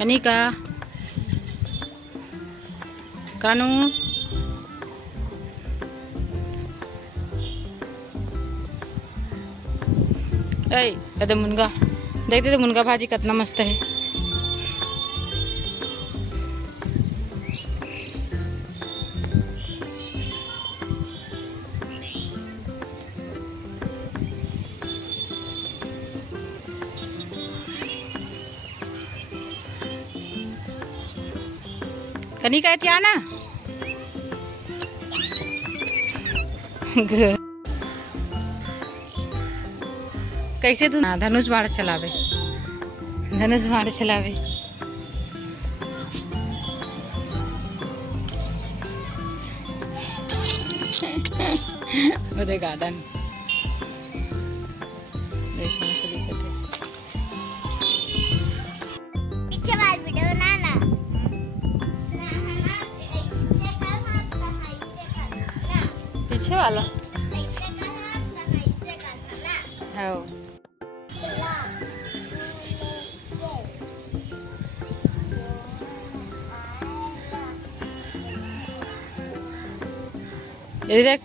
कनिका कानू अरे मुनगा देखते तो मुनगा भाजी कितना मस्त है। कनिका इथे आना कैसे तू धनुष बाण चलावे, धनुष बाण चलावे। अरे गार्डन देखना से दिक्कत है। पीछे वाला वीडियो बनाना पीछे वाला हाँ इधर देख।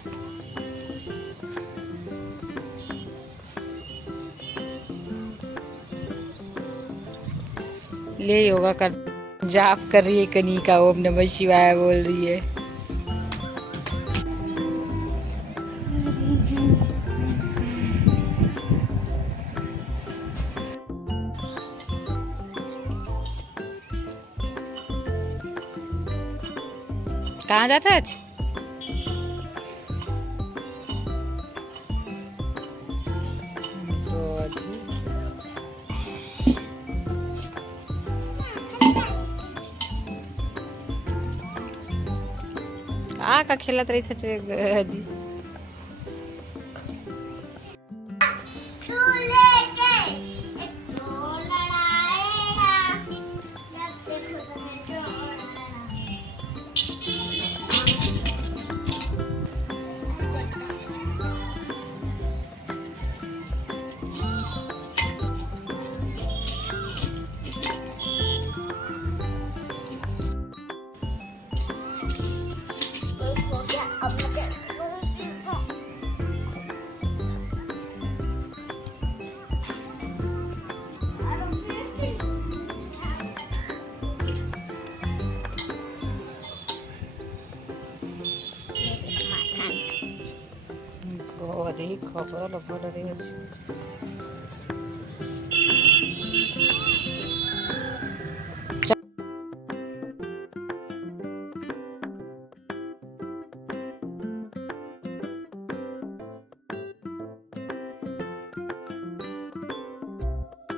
ले योगा कर जाप कर रही है कनिका, ओम नमः शिवाय बोल रही है। कहाँ जाता है आज? का खेलत रही थे गदी। Kau ada, kau apa? Lepas dari